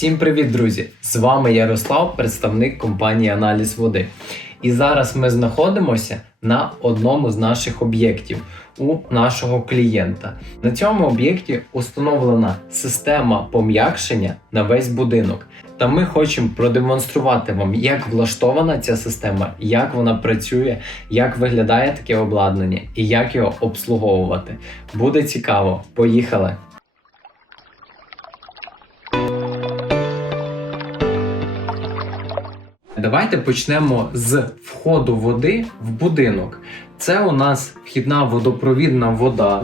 Всім привіт, друзі! З вами Ярослав, представник компанії Аналіз води. І зараз ми знаходимося на одному з наших об'єктів у нашого клієнта. На цьому об'єкті установлена система пом'якшення на весь будинок. Та ми хочемо продемонструвати вам, як влаштована ця система, як вона працює, як виглядає таке обладнання і як його обслуговувати. Буде цікаво. Поїхали! Давайте почнемо з входу води в будинок. Це у нас вхідна водопровідна вода.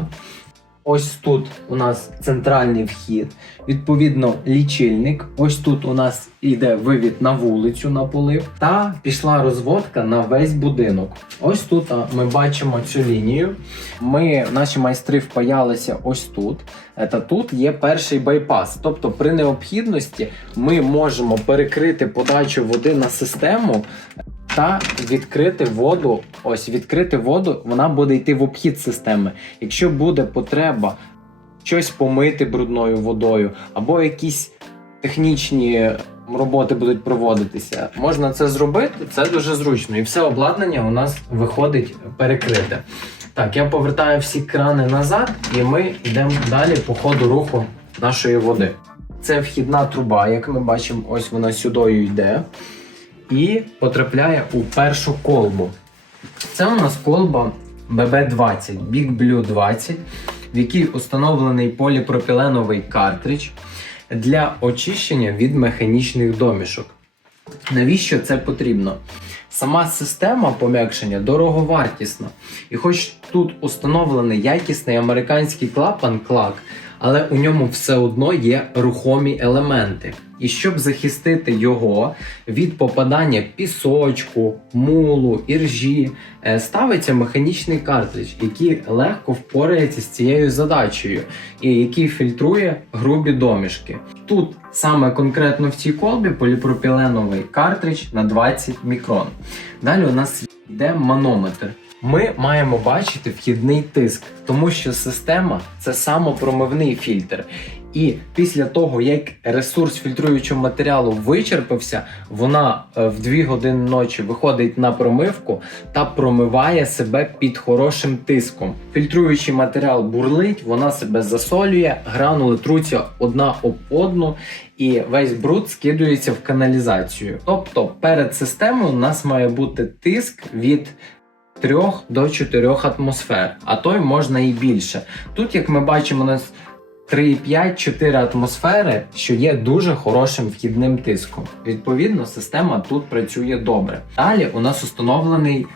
Ось тут у нас центральний вхід, відповідно, лічильник. Ось тут у нас йде вивід на вулицю на полив, та пішла розводка на весь будинок. Ось тут ми бачимо цю лінію. Ми, наші майстри впаялися ось тут. Е, Та тут є перший байпас. Тобто, при необхідності ми можемо перекрити подачу води на систему. Та відкрити воду, ось відкрити воду, вона буде йти в обхід системи. Якщо буде потреба щось помити брудною водою, або якісь технічні роботи будуть проводитися, можна це зробити. Це дуже зручно, і все обладнання у нас виходить перекрите. Так, я повертаю всі крани назад, і ми йдемо далі по ходу руху нашої води. Це вхідна труба, як ми бачимо, ось вона сюди йде і потрапляє у першу колбу. Це у нас колба BB20, Big Blue 20, в якій установлений поліпропіленовий картридж для очищення від механічних домішок. Навіщо це потрібно? Сама система пом'якшення дороговартісна. І хоч тут установлений якісний американський клапан клак, але у ньому все одно є рухомі елементи. І щоб захистити його від попадання пісочку, мулу, іржі, е, ставиться механічний картридж, який легко впорається з цією задачею і який фільтрує грубі домішки. Тут саме конкретно в цій колбі поліпропіленовий картридж на 20 мікрон. Далі у нас йде манометр. Ми маємо бачити вхідний тиск, тому що система це самопромивний фільтр. І після того, як ресурс фільтруючого матеріалу вичерпався, вона е, в 2 години ночі виходить на промивку та промиває себе під хорошим тиском. Фільтруючий матеріал бурлить, вона себе засолює, гранули труться одна об одну, і весь бруд скидується в каналізацію. Тобто перед системою у нас має бути тиск від 3 до 4 атмосфер, а то й можна і більше. Тут, як ми бачимо, у нас 3,5-4 атмосфери, що є дуже хорошим вхідним тиском. Відповідно, система тут працює добре. Далі у нас установлений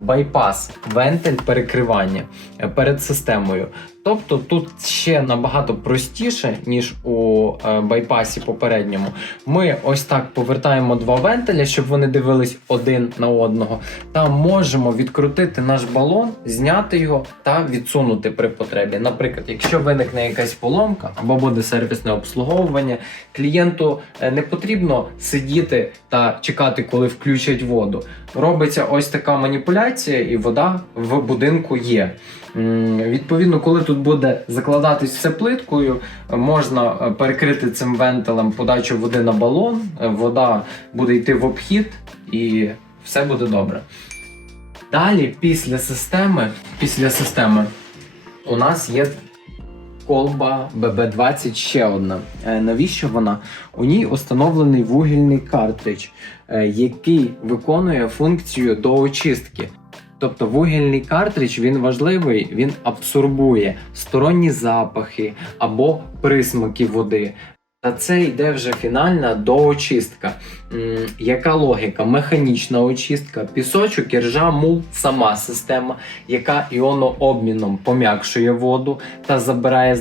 байпас, вентиль перекривання е, перед системою. Тобто тут ще набагато простіше, ніж у е, байпасі попередньому. Ми ось так повертаємо два вентиля, щоб вони дивились один на одного. Та можемо відкрутити наш балон, зняти його та відсунути при потребі. Наприклад, якщо виникне якась поломка або буде сервісне обслуговування, клієнту е, не потрібно сидіти та чекати, коли включать воду. Робиться ось така маніпуляція, і вода в будинку є. Відповідно, коли тут буде закладатись все плиткою, можна е, перекрити цим вентилем подачу води на балон, е, вода буде йти в обхід і все буде добре. Далі, після системи, після системи у нас є колба BB20 ще одна. Е, Навіщо вона? У ній установлений вугільний картридж, який виконує функцію доочистки. Тобто вугільний картридж він важливий, він абсорбує сторонні запахи або присмаки води. Та це йде вже фінальна доочистка. Яка логіка? Механічна очистка, пісочок, іржа, мул, сама система, яка іонообміном пом'якшує воду та забирає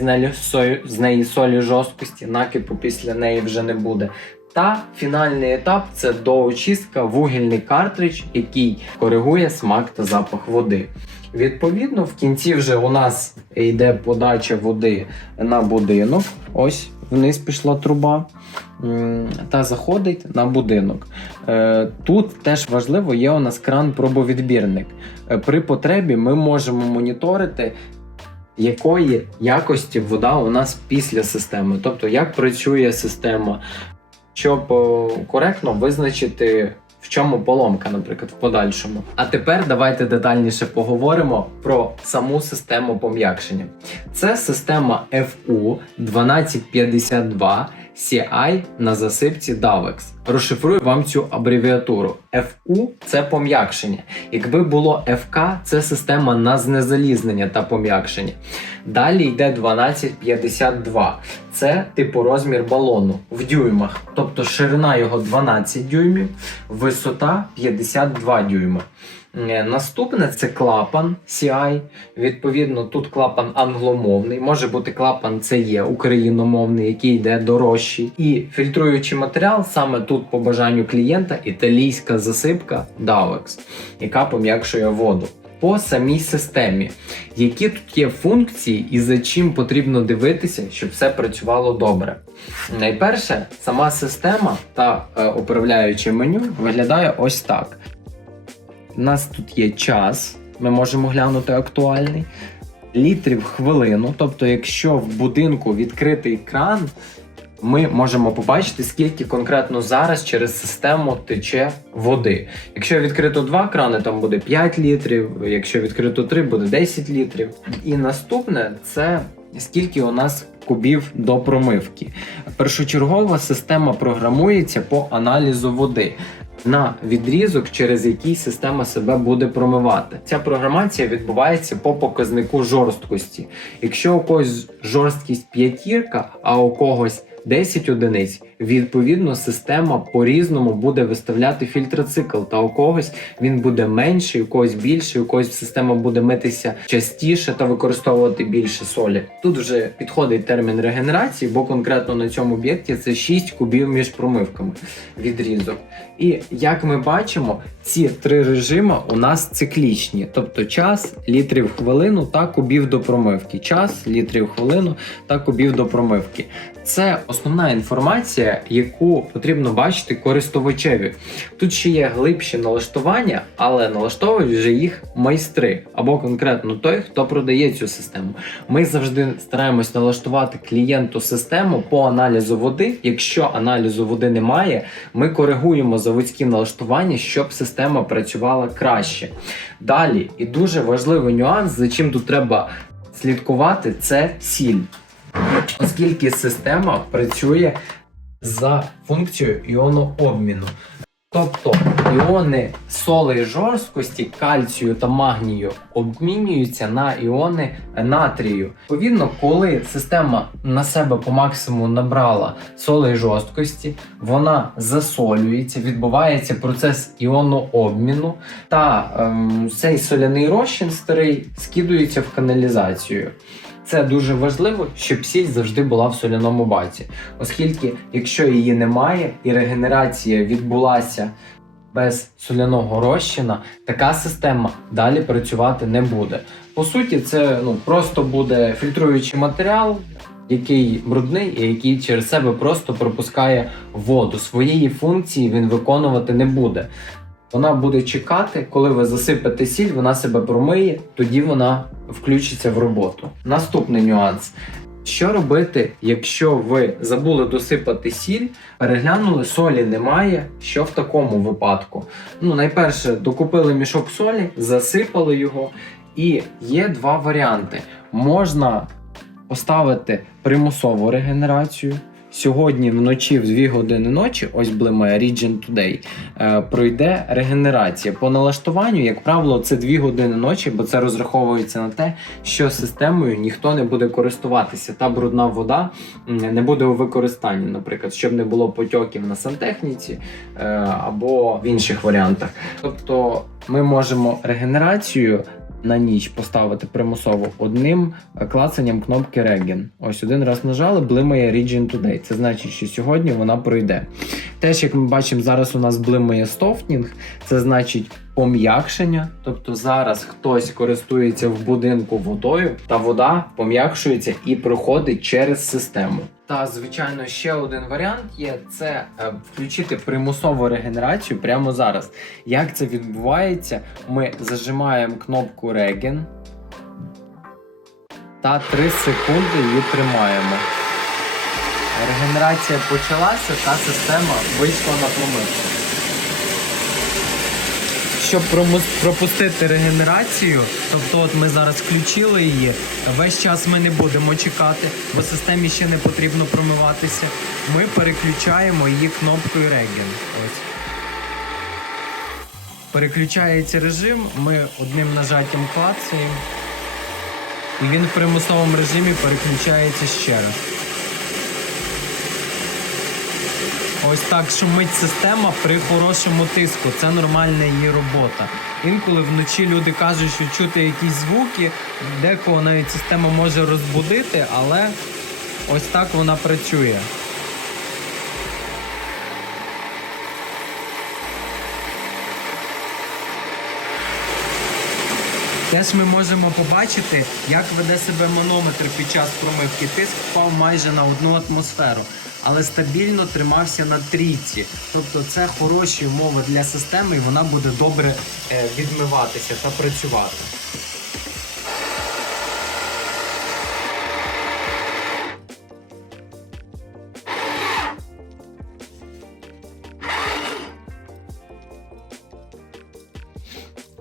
з неї солі жорсткості, накипу після неї вже не буде. Та фінальний етап це доочистка, вугільний картридж, який коригує смак та запах води. Відповідно, в кінці вже у нас йде подача води на будинок. Ось вниз пішла труба та заходить на будинок. Е, Тут теж важливо, є у нас кран пробовідбірник. Е, При потребі ми можемо моніторити. Якої якості вода у нас після системи, тобто як працює система, щоб коректно визначити. В чому поломка, наприклад, в подальшому. А тепер давайте детальніше поговоримо про саму систему пом'якшення. Це система FU 1252 CI на засипці DAVEX. Розшифрую вам цю абревіатуру. FU – це пом'якшення. Якби було FK, це система на знезалізнення та пом'якшення. Далі йде 1252. Це типу розмір балону в дюймах. Тобто ширина його 12 дюймів, висота 52 дюйма. Е, Наступне це клапан CI. Відповідно, тут клапан англомовний, може бути клапан CE україномовний, який йде дорожчий. І фільтруючий матеріал саме тут по бажанню клієнта італійська засипка Davex, яка пом'якшує воду. По самій системі, які тут є функції і за чим потрібно дивитися, щоб все працювало добре. Найперше, сама система та е, управляюче меню виглядає ось так. У нас тут є час, ми можемо глянути актуальний, літрів хвилину. Тобто, якщо в будинку відкритий кран, ми можемо побачити, скільки конкретно зараз через систему тече води. Якщо відкрито два крани, там буде 5 літрів, якщо відкрито 3, буде 10 літрів. І наступне це скільки у нас кубів до промивки. Першочергова система програмується по аналізу води на відрізок, через який система себе буде промивати. Ця програмація відбувається по показнику жорсткості. Якщо у когось жорсткість п'ятірка, а у когось 10 одиниць, відповідно, система по-різному буде виставляти фільтроцикл, та у когось він буде менший, у когось більший, у когось система буде митися частіше та використовувати більше солі. Тут вже підходить термін регенерації, бо конкретно на цьому об'єкті це 6 кубів між промивками відрізок. І як ми бачимо, ці три режими у нас циклічні, тобто час, літрів хвилину та кубів до промивки. Час, літрів хвилину та кубів до промивки. Це основна інформація, яку потрібно бачити користувачеві. Тут ще є глибші налаштування, але налаштовують вже їх майстри або конкретно той, хто продає цю систему. Ми завжди стараємось налаштувати клієнту систему по аналізу води. Якщо аналізу води немає, ми коригуємо заводські налаштування, щоб система працювала краще. Далі, і дуже важливий нюанс, за чим тут треба слідкувати, це сіль. Оскільки система працює за функцією іонообміну. Тобто іони соли жорсткості, кальцію та магнію обмінюються на іони натрію. Відповідно, коли система на себе по максимуму набрала соли жорсткості, вона засолюється, відбувається процес іонообміну, та ем, цей соляний розчин старий скидується в каналізацію. Це дуже важливо, щоб сіль завжди була в соляному баці, оскільки, якщо її немає і регенерація відбулася без соляного розчина, така система далі працювати не буде. По суті, це ну просто буде фільтруючий матеріал, який брудний і який через себе просто пропускає воду. Своєї функції він виконувати не буде. Вона буде чекати, коли ви засипете сіль, вона себе промиє, тоді вона включиться в роботу. Наступний нюанс. Що робити, якщо ви забули досипати сіль, переглянули, солі немає. Що в такому випадку? Ну, найперше, докупили мішок солі, засипали його, і є два варіанти. Можна поставити примусову регенерацію. Сьогодні вночі в 2 години ночі, ось блимає Region Today, е, пройде регенерація. По налаштуванню, як правило, це 2 години ночі, бо це розраховується на те, що системою ніхто не буде користуватися. Та брудна вода не буде у використанні, наприклад, щоб не було потьоків на сантехніці е, або в інших варіантах. Тобто ми можемо регенерацію на ніч поставити примусово одним е, клацанням кнопки Regen. Ось один раз нажали, блимає Region Today. Це значить, що сьогодні вона пройде. Теж, як ми бачимо, зараз у нас блимає стофтінг, це значить пом'якшення. Тобто зараз хтось користується в будинку водою, та вода пом'якшується і проходить через систему. Та, звичайно, ще один варіант є це е, включити примусову регенерацію прямо зараз. Як це відбувається? Ми зажимаємо кнопку Regen та 3 секунди її тримаємо. регенерація почалася, та система вийшла на промивку. Щоб пропустити регенерацію, тобто от ми зараз включили її, весь час ми не будемо чекати, бо системі ще не потрібно промиватися. Ми переключаємо її кнопкою Regen. Ось. Переключається режим, ми одним нажаттям клацаємо, і він в примусовому режимі переключається ще раз. Ось так шумить система при хорошому тиску. Це нормальна її робота. Інколи вночі люди кажуть, що чути якісь звуки, декого навіть система може розбудити, але ось так вона працює. Теж ми можемо побачити, як веде себе манометр під час промивки. Тиск впав майже на одну атмосферу, але стабільно тримався на трійці. Тобто це хороші умови для системи, і вона буде добре е, відмиватися та працювати.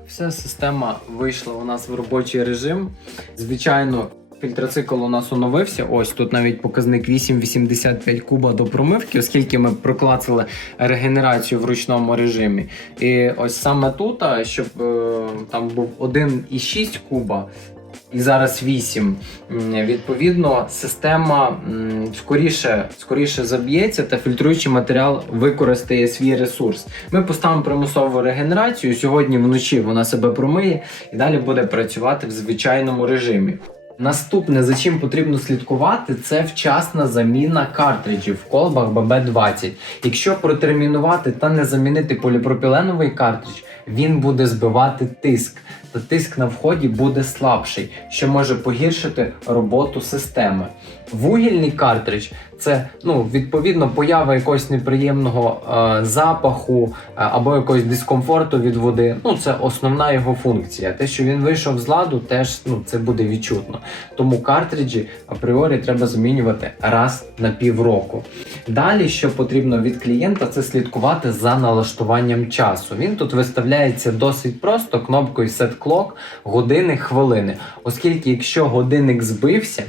Вся система вийшла у нас в робочий режим. Звичайно, фільтроцикл у нас оновився. Ось тут навіть показник 8,85 куба до промивки, оскільки ми проклацали регенерацію в ручному режимі. І ось саме тут, щоб е, там був 1,6 куба. І зараз 8. Відповідно, система скоріше, скоріше заб'ється та фільтруючий матеріал використає свій ресурс. Ми поставимо примусову регенерацію. Сьогодні вночі вона себе промиє і далі буде працювати в звичайному режимі. Наступне, за чим потрібно слідкувати, це вчасна заміна картриджів в колбах BB20. Якщо протермінувати та не замінити поліпропіленовий картридж, він буде збивати тиск, та тиск на вході буде слабший, що може погіршити роботу системи. Вугільний картридж це ну, відповідно поява якогось неприємного е, запаху е, або якогось дискомфорту від води. Ну, це основна його функція. Те, що він вийшов з ладу, теж ну, це буде відчутно. Тому картриджі апріорі треба замінювати раз на півроку. Далі, що потрібно від клієнта, це слідкувати за налаштуванням часу. Він тут виставляється досить просто кнопкою Set Clock, години, хвилини. Оскільки, якщо годинник збився,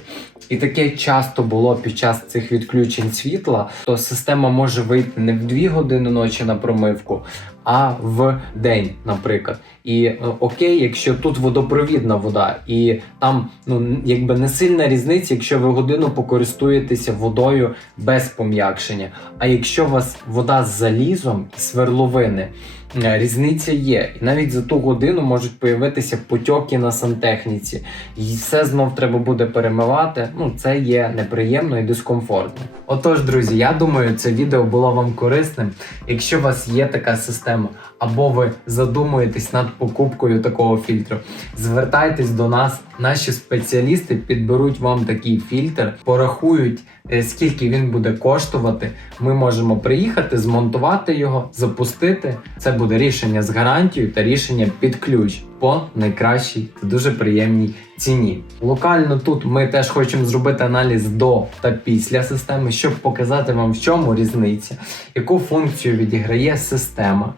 і таке часто було під час цих відключень світла, то система може вийти не в 2 години ночі на промивку, а в день, наприклад. І е, окей, якщо тут водопровідна вода, і там ну якби не сильна різниця, якщо ви годину покористуєтеся водою без пом'якшення. А якщо у вас вода з залізом і сверловини, різниця є. І навіть за ту годину можуть появитися потьоки на сантехніці, і все знов треба буде перемивати. Ну це є неприємно і дискомфортно. Отож, друзі, я думаю, це відео було вам корисним. Якщо у вас є така система, або ви задумуєтесь над покупкою такого фільтру, звертайтесь до нас. Наші спеціалісти підберуть вам такий фільтр, порахують, е, скільки він буде коштувати. Ми можемо приїхати, змонтувати його, запустити. Це буде рішення з гарантією та рішення під ключ по найкращій та дуже приємній ціні. Локально тут ми теж хочемо зробити аналіз до та після системи, щоб показати вам, в чому різниця, яку функцію відіграє система.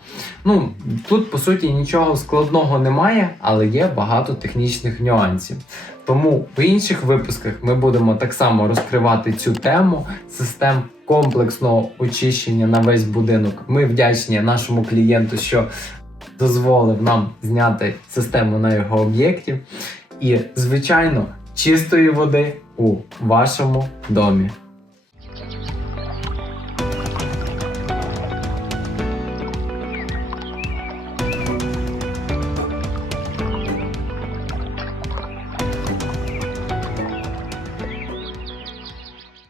Ну тут по суті нічого складного немає, але є багато технічних нюансів. Тому в інших випусках ми будемо так само розкривати цю тему систем комплексного очищення на весь будинок. Ми вдячні нашому клієнту, що дозволив нам зняти систему на його об'єкті. І, звичайно, чистої води у вашому домі.